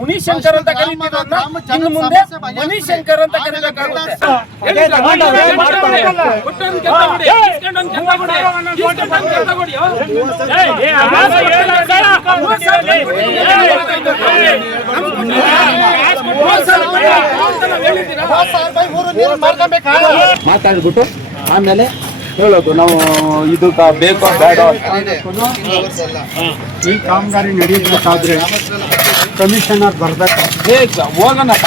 ಮುನಿಶಂಕರ್ ಅಂತ ಕರೀತಿರೋದ್ನ ಇನ್ನು ಮುಂದೆ ಮಣಿಶಂಕರ್ ಅಂತ ಕರೀಬೇಕಾಗುತ್ತೆ. ಮಾತಾಡ್ಬಿಟ್ಟು ಆಮೇಲೆ ಹೇಳೋದು ನಾವು ಇದಕ್ಕೆ ಬೇಕೋ ಬೇಡ. ಈ ಕಾಮಗಾರಿ ನಡೆಯಬೇಕಾದ್ರೆ ಕಮಿಷನರ್ ಬರ್ಬೇಕು. ಹೋಗೋಣಕ್ಕ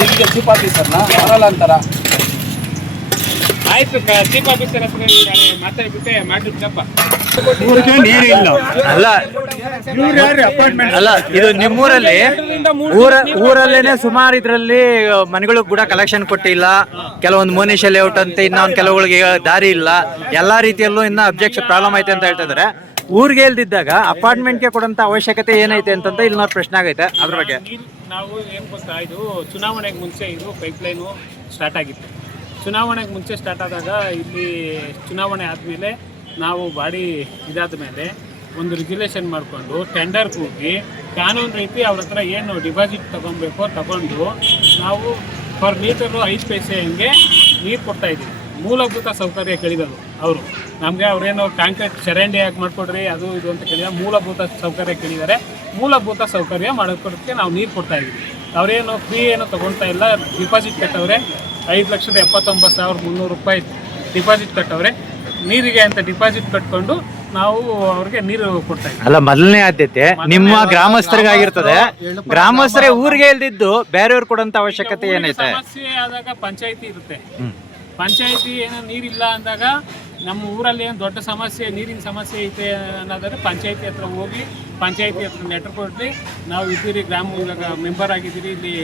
ನಿಮಗೆ ಚೀಫ್ ಆಫೀಸರ್ನ ಬರಲ್ಲ ಅಂತಾರ. ಆಯ್ತು, ಚೀಫ್ ಆಫೀಸರ್ ಹತ್ರ ಮಾತಾಡ್ಬಿಟ್ಟೆ ಮಾಡಿದ್ದಪ್ಪ. ಊರಿಗೆ ನೀರಿಲ್ಲ. ಅಲ್ಲ ಇದು ನಿಮ್ಮೂರಲ್ಲಿ ಊರಲ್ಲೇನೆ ಸುಮಾರು ಇದ್ರಲ್ಲಿ ಮನೆಗಳು ಕೂಡ ಕಲೆಕ್ಷನ್ ಕೊಟ್ಟಿಲ್ಲ. ಕೆಲವೊಂದು ಮೋನಿಷ ಲೇಔಟ್ ಅಂತ ಇನ್ನೊಂದು ಕೆಲವುಗಳಿಗೆ ದಾರಿ ಇಲ್ಲ. ಎಲ್ಲಾ ರೀತಿಯಲ್ಲೂ ಇನ್ನ ಅಬ್ಜೆಕ್ಷನ್ ಪ್ರಾಬ್ಲಮ್ ಐತೆ ಅಂತ ಹೇಳ್ತಾ ಇದಾರೆ. ಊರಿಗೆ ಇಲ್ದಿದ್ದಾಗ ಅಪಾರ್ಟ್ಮೆಂಟ್ಗೆ ಕೊಡಂತ ಅವಶ್ಯಕತೆ ಏನೈತೆ ಅಂತ ಇಲ್ಲೊಂದು ಪ್ರಶ್ನೆ ಆಗೈತೆ. ಅದ್ರ ಬಗ್ಗೆ ನಾವು ಏನ್ ಗೊತ್ತಾ, ಇದು ಚುನಾವಣೆಗೆ ಮುಂಚೆ ಇದು ಪೈಪ್ಲೈನು ಸ್ಟಾರ್ಟ್ ಆಗಿತ್ತು. ಚುನಾವಣೆಗೆ ಮುಂಚೆ ಸ್ಟಾರ್ಟ್ ಆದಾಗ ಇಲ್ಲಿ ಚುನಾವಣೆ ಆದಮೇಲೆ ನಾವು ಬಾಡಿ ಇದಾದ ಮೇಲೆ ಒಂದು ರೆಗ್ಯುಲೇಷನ್ ಮಾಡಿಕೊಂಡು ಟೆಂಡರ್ಗೆ ಹೋಗಿ ಕಾನೂನು ರೀತಿ ಅವ್ರ ಹತ್ರ ಏನು ಡಿಪಾಸಿಟ್ ತೊಗೊಬೇಕೋ ತಗೊಂಡು ನಾವು ಪರ್ ಮೀಟರು 5 ಪೈಸೆ ಹಂಗೆ ನೀರು ಕೊಡ್ತಾಯಿದ್ದೀವಿ. ಮೂಲಭೂತ ಸೌಕರ್ಯ ಕೇಳಿದರು ಅವರು ನಮಗೆ. ಅವರೇನೋ ಕಾಂಕ್ರೀಟ್ ಚರಂಡಿ ಹಾಕಿ ಮಾಡಿಕೊಡ್ರಿ ಅದು ಇದು ಅಂತ ಕೇಳಿದರೆ ಮೂಲಭೂತ ಸೌಕರ್ಯ ಕೇಳಿದ್ದಾರೆ. ಮೂಲಭೂತ ಸೌಕರ್ಯ ಮಾಡೋದಕ್ಕೆ ನಾವು ನೀರು ಕೊಡ್ತಾಯಿದ್ದೀವಿ. ಅವರೇನು ಫ್ರೀ ಏನು ತೊಗೊಳ್ತಾ ಇಲ್ಲ. ಡಿಪಾಸಿಟ್ ಕಟ್ಟವ್ರೆ 5,79,300 ರೂಪಾಯಿ ಡಿಪಾಸಿಟ್ ಕಟ್ಟವ್ರೆ. ನೀರಿಗೆ ಅಂತ ಡಿಪಾಸಿಟ್ ಕಟ್ಕೊಂಡು ನಾವು ಅವ್ರಿಗೆ ನೀರು ಕೊಡ್ತಾ ಇದ್ದೀವಿ. ಅಲ್ಲ, ಮೊದಲನೇ ಆದ್ಯತೆ ನಿಮ್ಮ ಗ್ರಾಮಸ್ಥರಿಗಾಗಿರ್ತದೆ. ಗ್ರಾಮಸ್ಥರೇ ಊರಿಗೆ ಇಲ್ದಿದ್ದು ಬೇರೆಯವ್ರು ಕೊಡಂತ ಅವಶ್ಯಕತೆ ಏನೈತೆ? ಸಮಸ್ಯೆ ಆದಾಗ ಪಂಚಾಯತಿ ಇರುತ್ತೆ. ಪಂಚಾಯತಿ ಏನೋ ನೀರಿಲ್ಲ ಅಂದಾಗ ನಮ್ಮ ಊರಲ್ಲಿ ಏನು ದೊಡ್ಡ ಸಮಸ್ಯೆ ನೀರಿನ ಸಮಸ್ಯೆ ಐತೆ ಅನ್ನೋದಾದ್ರೆ ಪಂಚಾಯತಿ ಹತ್ರ ಹೋಗಿ ಪಂಚಾಯತಿ ಹತ್ರ ಲೆಟರ್ ಕೊಟ್ಟು ನಾವು ಇದ್ದೀರಿ, ಗ್ರಾಮ ಮೆಂಬರ್ ಆಗಿದ್ದೀರಿ, ಇಲ್ಲಿ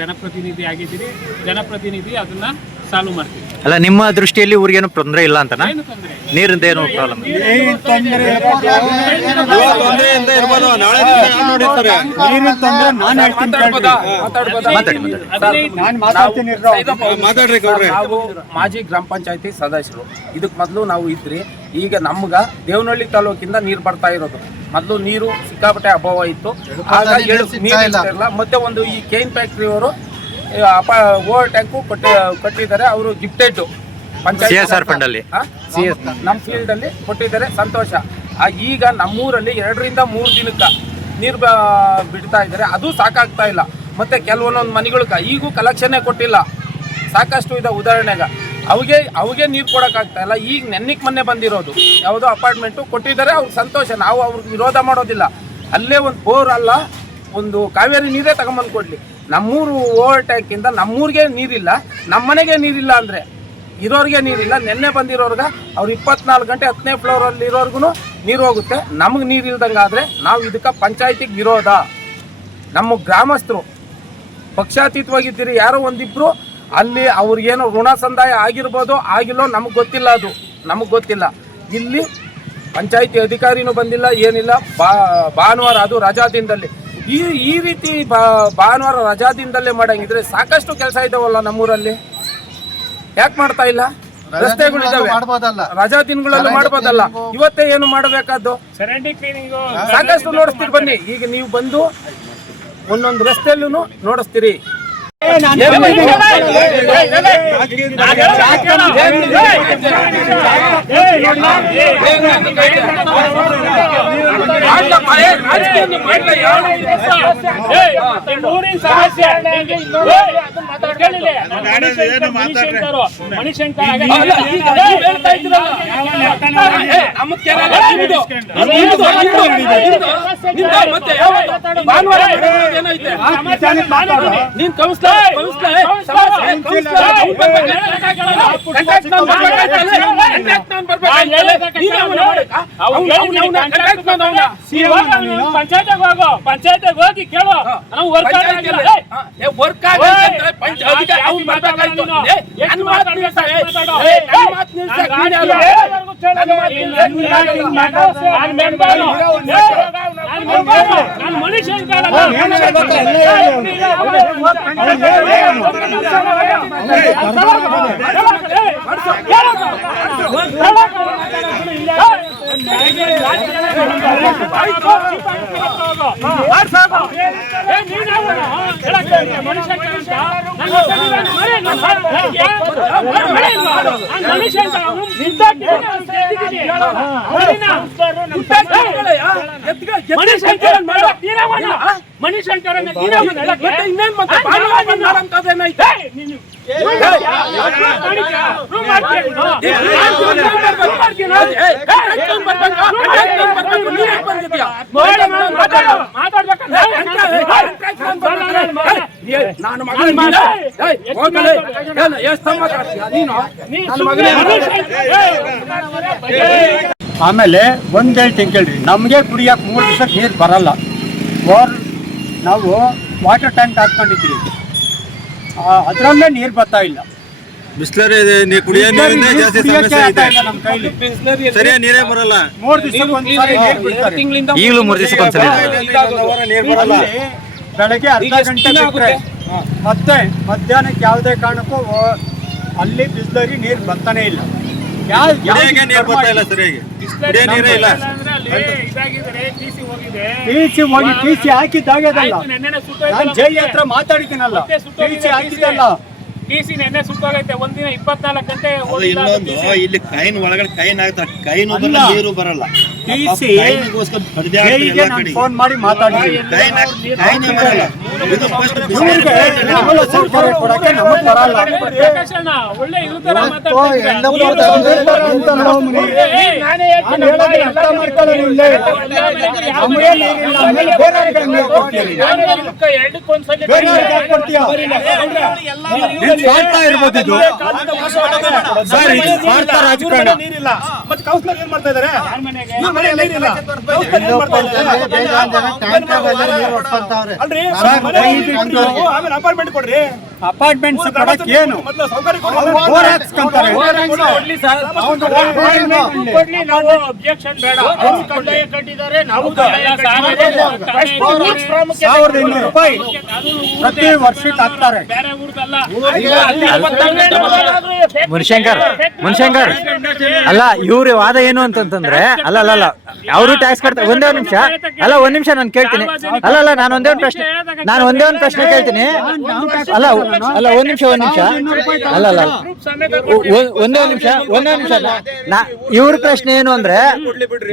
ಜನಪ್ರತಿನಿಧಿ ಆಗಿದ್ದೀರಿ, ಜನಪ್ರತಿನಿಧಿ ಅದನ್ನ ಸಾಲ್ವ್ ಮಾಡ್ತೀವಿ. ಅಲ್ಲ, ನಿಮ್ಮ ದೃಷ್ಟಿಯಲ್ಲಿ ಊರಿಗೇನು ತೊಂದರೆ ಇಲ್ಲ ಅಂತನಾ? ನೀರಿಂದ ಏನು ಪ್ರಾಬ್ಲಮ್? ನಾವು ಮಾಜಿ ಗ್ರಾಮ ಪಂಚಾಯತಿ ಸದಸ್ಯರು. ಇದಕ್ಕೆ ಮೊದಲು ನಾವು ಇದ್ರಿ. ಈಗ ನಮ್ಗ ದೇವನಹಳ್ಳಿ ತಾಲೂಕಿಂದ ನೀರು ಬರ್ತಾ ಇರೋದು. ಮೊದಲು ನೀರು ಸಿಕ್ಕಾಪಟ್ಟೆ ಅಭಾವ ಇತ್ತು. ಆಗ ನೀರಿಲ್ಲ. ಮತ್ತೆ ಒಂದು ಈ ಕೇನ್ ಫ್ಯಾಕ್ಟ್ರಿ ಅವರು ಓವರ್ ಟ್ಯಾಂಕು ಕೊಟ್ಟಿದ್ದಾರೆ. ಅವರು ಗಿಫ್ಟೆಡ್ CSR ಫಂಡ್ ಅಲ್ಲಿ ನಮ್ಮ ಫೀಲ್ಡ್ ಅಲ್ಲಿ ಕೊಟ್ಟಿದ್ದಾರೆ. ಸಂತೋಷ. ಈಗ ನಮ್ಮೂರಲ್ಲಿ 2 ರಿಂದ 3 ದಿನಕ್ಕೆ ನೀರು ಬಿಡ್ತಾ ಇದ್ದಾರೆ. ಅದು ಸಾಕಾಗ್ತಾ ಇಲ್ಲ. ಮತ್ತೆ ಕೆಲವೊಂದೊಂದು ಮನೆಗಳಿಗೆ ಈಗೂ ಕಲೆಕ್ಷನ್ನೇ ಕೊಟ್ಟಿಲ್ಲ. ಸಾಕಷ್ಟು ಇದೆ. ಉದಾಹರಣೆಗೆ ಅವಿಗೆ ನೀರು ಕೊಡೋಕ್ಕಾಗ್ತಾ ಇಲ್ಲ. ಈಗ ನೆನ್ನಿಗೆ ಮೊನ್ನೆ ಬಂದಿರೋದು ಯಾವುದೋ ಅಪಾರ್ಟ್ಮೆಂಟು ಕೊಟ್ಟಿದ್ದಾರೆ. ಅವ್ರಿಗೆ ಸಂತೋಷ. ನಾವು ಅವ್ರಿಗೆ ವಿರೋಧ ಮಾಡೋದಿಲ್ಲ. ಅಲ್ಲೇ ಒಂದು ಬೋರ್ ಅಲ್ಲ, ಒಂದು ಕಾವೇರಿ ನೀರೇ ತಗೊಂಬಂದು ಕೊಡಲಿ. ನಮ್ಮೂರು ಓವರ್ ಟ್ಯಾಂಕಿಂದ ನಮ್ಮೂರಿಗೆ ನೀರಿಲ್ಲ, ನಮ್ಮ ಮನೆಗೆ ನೀರಿಲ್ಲ ಅಂದರೆ ಇರೋರಿಗೆ ನೀರಿಲ್ಲ. ನೆನ್ನೆ ಬಂದಿರೋರ್ಗೆ ಅವ್ರು 24 ಗಂಟೆ 10ನೇ ಫ್ಲೋರಲ್ಲಿ ಇರೋರ್ಗು ನೀರು ಹೋಗುತ್ತೆ. ನಮಗೆ ನೀರು ಇಲ್ದಂಗೆ ಆದರೆ ನಾವು ಇದಕ್ಕೆ ಪಂಚಾಯತಿಗೆ ವಿರೋಧ. ನಮ್ಮ ಗ್ರಾಮಸ್ಥರು ಪಕ್ಷಾತೀತವಾಗಿದ್ದೀರಿ. ಯಾರೋ ಒಂದಿಬ್ಬರು ಅಲ್ಲಿ ಅವ್ರಿಗೇನೋ ಋಣ ಸಂದಾಯ ಆಗಿರ್ಬೋದು, ಆಗಿಲ್ಲೋ ನಮಗೆ ಗೊತ್ತಿಲ್ಲ. ಅದು ನಮಗೆ ಗೊತ್ತಿಲ್ಲ. ಇಲ್ಲಿ ಪಂಚಾಯತಿ ಅಧಿಕಾರಿನೂ ಬಂದಿಲ್ಲ, ಏನಿಲ್ಲ. ಭಾನುವಾರ ಅದು ರಜಾ ದಿನದಲ್ಲಿ ಈ ರೀತಿ ಭಾನುವಾರ ರಜಾ ದಿನದಲ್ಲೇ ಮಾಡಂಗಿದ್ರೆ ಸಾಕಷ್ಟು ಕೆಲಸ ಇದಾವಲ್ಲ ನಮ್ಮೂರಲ್ಲಿ. ಯಾಕೆ ಮಾಡ್ತಾ ಇಲ್ಲ? ರಸ್ತೆಗಳಿದಾವೆ, ರಜಾ ದಿನಗಳಲ್ಲಿ ಮಾಡ್ಬೋದಲ್ಲ. ಇವತ್ತೇ ಏನು ಮಾಡಬೇಕಾದ್ದು? ಸಾಕಷ್ಟು ನೋಡಿಸ್ತೀರಿ. ಬನ್ನಿ, ಈಗ ನೀವು ಬಂದು ಒಂದೊಂದು ರಸ್ತೆಯಲ್ಲೂ ನೋಡಿಸ್ತೀರಿ. ಪಂಚಾಯತ್ ಹೋಗಿ ಕೇಳೋ ಮನುಷ್ಯ ಆಮೇಲೆ ಒಂದು ಹೇಳ್ತೀನಿ ಕೇಳ್ರಿ, ನಮಗೆ ಕುಡಿಯೋಕೆ 3 ದಿವಸಕ್ಕೆ ನೀರು ಬರಲ್ಲ. ನಾವು ವಾಟರ್ ಟ್ಯಾಂಕ್ ಹಾಕ್ಕೊಂಡಿದ್ವಿ, ಅದರಲ್ಲೇ ನೀರು ಬರ್ತಾ ಇಲ್ಲ. ಬಿಸ್ಲರಿ ಕುಡಿಯೋ ನೀರಿಂದ ಜಾಸ್ತಿ ಸಮಸ್ಯೆ ಇದೆ. ನಮ್ಮ ಕೈಲಿ ಸರಿಯಾಗಿ ನೀರೇ ಬರಲ್ಲ. 3 ದಿವಸಕ್ಕೆ ಒಂದ್ಸಾರಿ ನೀರು ಬಿಡ್ತಾರೆ. ಈಗಲೂ 3 ದಿವಸಕ್ಕೆ ಒಂದ್ಸಲ ನೀರು ಬರಲ್ಲ. ಅಲ್ಲಿ ಬೆಳಗ್ಗೆ ಅರ್ಧ ಗಂಟೆ ಬಿಟ್ಟರೆ ಮತ್ತೆ ಮಧ್ಯಾಹ್ನಕ್ಕೆ ಯಾವುದೇ ಕಾರಣಕ್ಕೂ ಅಲ್ಲಿ ಬಿಸ್ಲರಿ ನೀರು ಬರ್ತಾನೆ ಇಲ್ಲ. ಕುಡಿಯೋಕೆ ನೀರು ಬರ್ತಾ ಇಲ್ಲ ಸರಿಯಾಗಿ. ಕುಡಿಯೋ ನೀರೇ ಇಲ್ಲ. ಟಿ ಸಿ ಹಾಕಿದ್ದಾಗ್ಯದಲ್ಲ. ನಾನು ಜೈ ಹತ್ರ ಮಾತಾಡಿದ್ದೀನಲ್ಲ, ಟಿ ಸಿ ಹಾಕಿದ್ದಲ್ಲ. ಟಿಸಿ ನೆನ್ನೆ ಸುಟ್ಟೋಗೈತೆ. ಒಂದಿನ 24 ಗಂಟೆ ಇನ್ನೊಂದು ಇಲ್ಲಿ ಕೈನ್ ಒಳಗಡೆ ಕೈನ್ ಆಗ್ತಾರೆ, ಕೈನು ಅಲ್ಲ. ಬರಲ್ಲ, ನೀರು ಬರಲ್ಲ. ಟಿಸಿ ಕೈನಿಗೋಸ್ಕರ ಹೊಡೆದಾಡ್ತಾರೆ ಜೈಗೆ ಎಲ್ಲ ನಾನು ಕಡೆ. ಫೋನ್ ಮಾಡಿ ಮಾತಾಡಿದ್ದೀನಿ. ಕೈನೇ ಬರಲ್ಲ. ಇದು first ಇವ್ರಿಗೆ ಮೂಲ ಸೌಕರ್ಯ ಕೊಡಕ್ಕೆ ನಮಗೆ ಬರಲ್ಲ. ಪ್ರಕಾಶಣ್ಣ ಒಳ್ಳೆ ಇವ್ರ ತರ ಮಾತಾಡ್ತಿದ್ರೆ ಅಂತ ನಾವು ನಾನು ಹೇಳೋದು ಅರ್ಥ ಮಾಡ್ಕೊಳ್ಳೋದು ಇಲ್ಲೇ. ನಮಗೆ ನೀರಿಲ್ಲ, ಆಮೇಲೆ ಬೇರೆಯವ್ರಿಗೆ ನೀರು ಕೊಡ್ತೀರಿ. ಬೇರೆಯವ್ರಿಗೆ ಯಾಕೆ ಕೊಡ್ತೀಯ? ಇದು ಸ್ವಾರ್ಥ ಇರ್ಬೋದು ಇದು. ಸರ್, ಇದು ಸ್ವಾರ್ಥ ರಾಜಕಾರಣ. ಮತ್ತೆ ಕೌನ್ಸಿಲರ್ ಏನ್ ಮಾಡ್ತಾ ಇದಾರೆ? ಆಮೇಲೆ ಅಪಾರ್ಟ್ಮೆಂಟ್ ಕೊಡ್ರಿ. ಅಪಾರ್ಟ್ಮೆಂಟ್ಸ್ ಕೊಡಕ್ಕೆ ಏನು ಬೋರ್ ಹಾಕ್ಸ್ಕೊಂತಾರೆ. ನಾವು ಅಬ್ಜೆಕ್ಷನ್ ಬೇಡ. ಕಡ್ಡಾಯ ಕಟ್ಟಿದ್ದಾರೆ, ನಾವು ₹1,200 ಪ್ರತಿ ವರ್ಷಕ್ಕೆ ಹಾಕ್ತಾರೆ. ಬೇರೆ ಊರ್ದಲ್ಲ. ಮುನಿಶಂಕರ್ ಅಲ್ಲ, ಇವ್ರ ವಾದ ಏನು ಅಂತಂದ್ರೆ ಅಲ್ಲ ಅವರು ಟ್ಯಾಕ್ಸ್ ಕಟ್ತಾರೆ. ಒಂದೇ ಒಂದು ನಿಮಿಷ ಅಲ್ಲ, ಒಂದ್ ನಿಮಿಷ ನಾನು ಕೇಳ್ತೀನಿ. ಅಲ್ಲ ನಾನು ಒಂದೇ ಒಂದು ಪ್ರಶ್ನೆ ಕೇಳ್ತೀನಿ. ಅಲ್ಲ ಒಂದ್ ನಿಮಿಷ ಅಲ್ಲ ಒಂದೇ ನಿಮಿಷ ಇವ್ರ ಪ್ರಶ್ನೆ ಏನು ಅಂದ್ರೆ,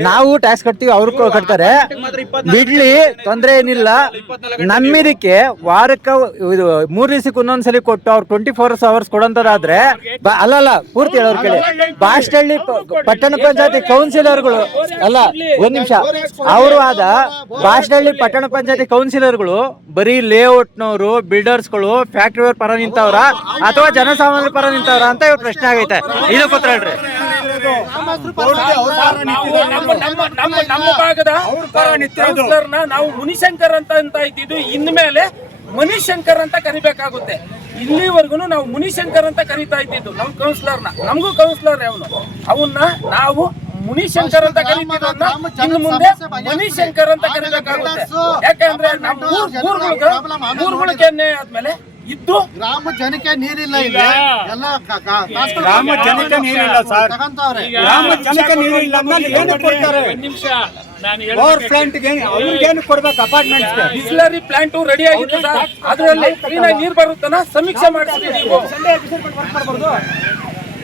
ನಾವು ಟ್ಯಾಕ್ಸ್ ಕಟ್ತೀವಿ, ಅವ್ರು ಕಟ್ತಾರೆ, ಬಿಡ್ಲಿ, ತೊಂದ್ರೆ ಏನಿಲ್ಲ. ನಮ್ಮಿದಕ್ಕೆ ವಾರಕ್ಕೆ 3 ದಿವಸಕ್ಕೆ ಒಂದೊಂದ್ಸಲಿ ಕೊಟ್ಟು ಅವ್ರು 24 hours ಕೊಡೋಂಥದ್ದಾದ್ರೆ ಅಲ್ಲ ಪೂರ್ತಿ ಹೇಳೋರ್ ಕೇಳಿ. ಬಾಷ್ಟಳ್ಳಿ ಪಟ್ಟಣ ಪಂಚಾಯತಿ ಕೌನ್ಸಿಲರ್ಗಳು ಅಲ್ಲ, ಒಂದ್ ನಿಮಿಷ, ಅವರು ಆದ ಬಾಷ್ಟಳ್ಳಿ ಪಟ್ಟಣ ಪಂಚಾಯತಿ ಕೌನ್ಸಿಲರ್ಗಳು ಬರೀ ಲೇಔಟ್ನವರು, ಬಿಲ್ಡರ್ಸ್ಗಳು, ಫ್ಯಾಕ್ಟ್ರಿ ಪರ ನಿಂತವ್ರ ಅಥವಾ ಜನಸಾಮಾನ್ಯರ ಪರ ನಿಂತವ್ರ ಅಂತ ಇವ್ರ ಪ್ರಶ್ನೆ ಆಗೈತೆ. ಇದಕ್ಕೆ ಉತ್ತರ ಹೇಳ್ರಿ. ನಮ್ಮ ಭಾಗದ ಕೌನ್ಸಿಲರ್ನ ನಾವು ಮುನಿಶಂಕರ್ ಅಂತ ಇದ್ದಿದ್ದು, ಇನ್ಮೇಲೆ ಮಣಿಶಂಕರ್ ಅಂತ ಕರಿಬೇಕಾಗುತ್ತೆ. ಇಲ್ಲಿವರೆಗೂ ನಾವು ಮುನಿಶಂಕರ್ ಅಂತ ಕರಿತಾ ಇದ್ದಿದ್ದು ನಮ್ಮ ಕೌನ್ಸಿಲರ್ನ. ನಮಗೂ ಕೌನ್ಸಿಲರ್ ಅವನ್ನ ನಾವು ಮುನಿಶಂಕರ್ ಅಂತ ಕರಿತಿದ್ದನ್ನ ಇನ್ನು ಮುಂದೆ ಮಣಿಶಂಕರ್ ಅಂತ ಕರಿಬೇಕಾಗುತ್ತೆ. ಯಾಕಂದ್ರೆ ನಮ್ಮ ಊರುಗಳಿಗೆ ಆದ್ಮೇಲೆ ಇದ್ದು ಗ್ರಾಮ ಜನಕ್ಕೆ ನೀರಿಲ್ಲ. ಇಲ್ಲ ಗ್ರಾಮ ಜನಕ್ಕೆ ನೀರಿಲ್ಲ ಸರ್. ಗ್ರಾಮ ಜನಕ್ಕೆ ನೀರಿಲ್ಲ ಅಂದ್ಮೇಲೆ ಏನು ಕೊಡ್ತಾರೆ? ಪವರ್ ಪ್ಲಾಂಟ್ಗೆ ಅವ್ರಿಗೇನು ಕೊಡ್ಬೇಕು? ಅಪಾರ್ಟ್ಮೆಂಟ್ಸ್ಗೆ ಬಿಸ್ಲರಿ ಪ್ಲಾಂಟ್ ರೆಡಿ ಆಗಿತ್ತು ಸರ್. ಅದರಲ್ಲಿ ಕ್ಲೀನಾಗಿ ನೀರು ಬರುತ್ತಾನ ಸಮೀಕ್ಷೆ ಮಾಡಿಸ್ತೀವಿ. ನೀವು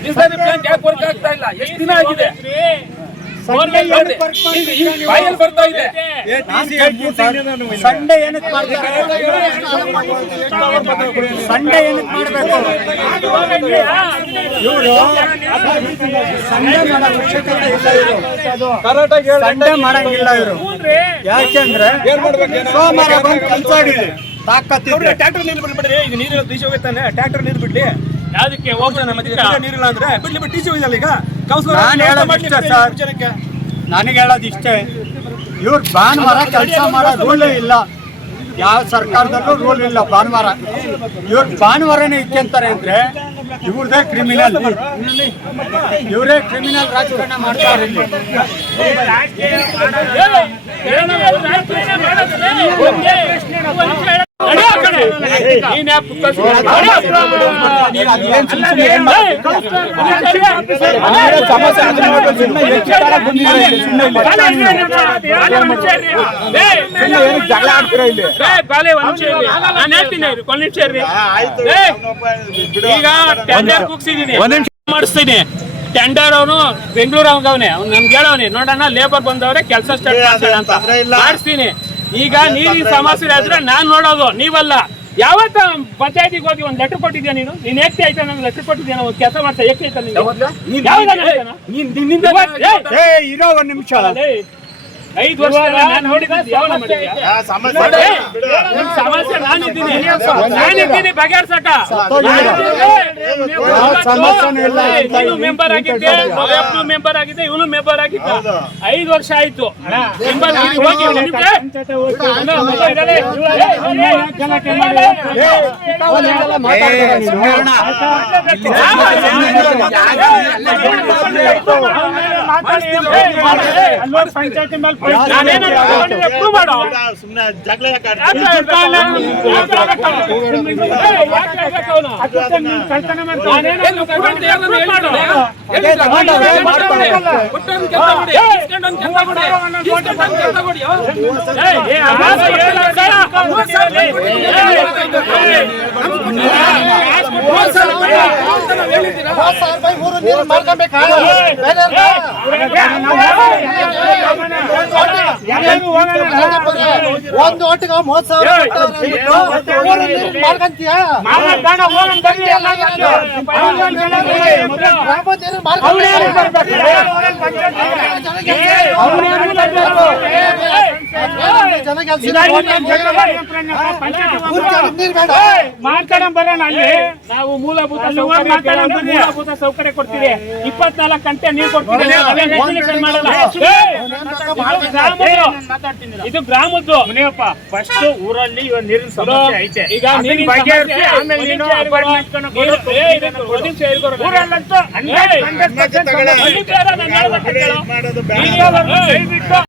ಬಿಸ್ಲರಿ ಪ್ಲಾಂಟ್ ಯಾಕೆ ವರ್ಕ್ ಆಗ್ತಾ ಇಲ್ಲ? ಎಷ್ಟು ದಿನ ಆಗಿದೆ? ಬಾಯಲ್ಲಿ ಬರ್ತಾ ಇದೆ. ಸಂಡೆ ಏನಕ್ಕೆ ಮಾಡ್ತಾರೆ? ಸಂಡೆ ಏನಕ್ಕೆ ಮಾಡಬೇಕು? ಇವರು ಸಂಡೆ ಮಾಡಂಗಿಲ್ಲ ಇವರು. ಯಾಕೆಂದ್ರೆ ಸೋಮವಾರ ಬಂದು ಕೆಲಸ ಆಗಿದೆ. ತಾಕತ್ತಿದ್ರೆ ಟ್ರ್ಯಾಕ್ಟರ್ ನೀರು ಬಿಡ್ಬಿಡ್ರಿ. ಈಗ ನೀರು ಟಿಸಿ ಹೋಗುತ್ತಾನೆ, ಟ್ರ್ಯಾಕ್ಟರ್ ನೀರು ಬಿಡ್ಲಿ. ಯಾವ್ದಕ್ಕೆ ಹೋಗ್ತಾನೆ ಮತ್ತೆ ನೀರಿಲ್ಲ ಅಂದ್ರೆ ಬಿಡ್ಲಿ, ಟಿಸಿ ಹೋಗಿಲ್ಲ. ಈಗ ನನಗೆ ಹೇಳೋದು ಇಷ್ಟೇ, ಇವ್ರು ಭಾನುವಾರ ಕೆಲಸ ಮಾಡೋ ರೂಲೇ ಇಲ್ಲ. ಯಾವ ಸರ್ಕಾರದಲ್ಲೂ ರೂಲ್ ಇಲ್ಲ ಭಾನುವಾರ. ಇವ್ರು ಭಾನುವಾರನೇ ಇಕ್ಕೆಂತಾರೆ ಅಂದ್ರೆ ಇವ್ರದೇ ಕ್ರಿಮಿನಲ್. ಇವರೇ ಕ್ರಿಮಿನಲ್ ರಾಜಕಾರಣ ಮಾಡ್ತಾರೆ ಇಲ್ಲಿ. ನಡಿ ಆ ಕಡೆ. ನೀನ್ ಯಾಕ್ ಕುತ್ಕೊಳ್ಸಿ? ನಡಿ ಆ ಕಡೆ. ನಾನು ಹೇಳ್ತೀನಿ ಈಗ ಟೆಂಡರ್ ಕೂಗ್ಸಿದೀನಿ, ಮಾಡಿಸ್ತೀನಿ. ಟೆಂಡರ್ ಅವನು ಬೆಂಗಳೂರು ಅವನೇ, ಅವ್ನು ನನ್ಗೆ ಹೇಳವನಿ ನೋಡೋಣ ಲೇಬರ್ ಬಂದವ್ರೆ ಕೆಲಸ ಸ್ಟಾರ್ಟ್ ಮಾಡ್ತಾನೆ ಅಂತ ಮಾಡಿಸ್ತೀನಿ. ಈಗ ನೀರಿನ ಸಮಸ್ಯೆ ಆದ್ರೆ ನಾನ್ ನೋಡೋದು, ನೀವಲ್ಲ. ಯಾವತ್ತ ಪಂಚಾಯತಿಗೆ ಹೋಗಿ ಒಂದ್ ಲೆಟರ್ ಕೊಟ್ಟಿದ್ಯಾ ನೀನು? ನೀನ್ ಏಕೆ ಆಯ್ತಾ ನಂಗೆ ಲೆಟರ್ ಕೊಟ್ಟಿದ್ಯಾ? ಒಂದು ಕೆಲಸ ಮಾಡ್ತಾ ಏಕೆ ಆಯ್ತಾ ಇರೋ ಒಂದ್ ನಿಮಿಷ. 5 ವರ್ಷ ನಾನು ನೋಡಿದ್ದು ಯಾವನ ಮಾಡಿದ್ಯಾ? ಸಮಸ್ಯೆ ನಾನಿದ್ದೀನಿ ಬಗೆಹರ್ಸಕ. ನೀನು ಮೆಂಬರ್ ಆಗಿದ್ದೆ, ಮೆಂಬರ್ ಆಗಿದ್ದೆ, ಇವನು ಮೆಂಬರ್ ಆಗಿದ್ದ. 5 ವರ್ಷ ಆಯ್ತು ಮೆಂಬರ್ ಪಂಚಾಯತಿ ಮೇಲೆ ಸುಮ್ಮನೆ ಜಗಳ ಒಂದು ಒಟ್ಟಿಗೆ 30,000 ಮಾಡ್ಕೊಂತೀಯ. ನಾವು ಮೂಲಭೂತ ಸೌಕರ್ಯ ಕೊಡ್ತೀವಿ. 24 ಗಂಟೆ ನೀರು ಕೊಡ್ತೀವಿ. ಇದು ಗ್ರಾಮದ್ದು ಫಸ್ಟ್ ಊರಲ್ಲಿ ನೀರಿನ ಸಮಸ್ಯೆ ಐತೆ. ಈಗ ನೀರಿನ ಬಗೆಹರಿಸಿ ಆಮೇಲೆ ನೀನು ಮಾಡೋದು ಬೇಡ.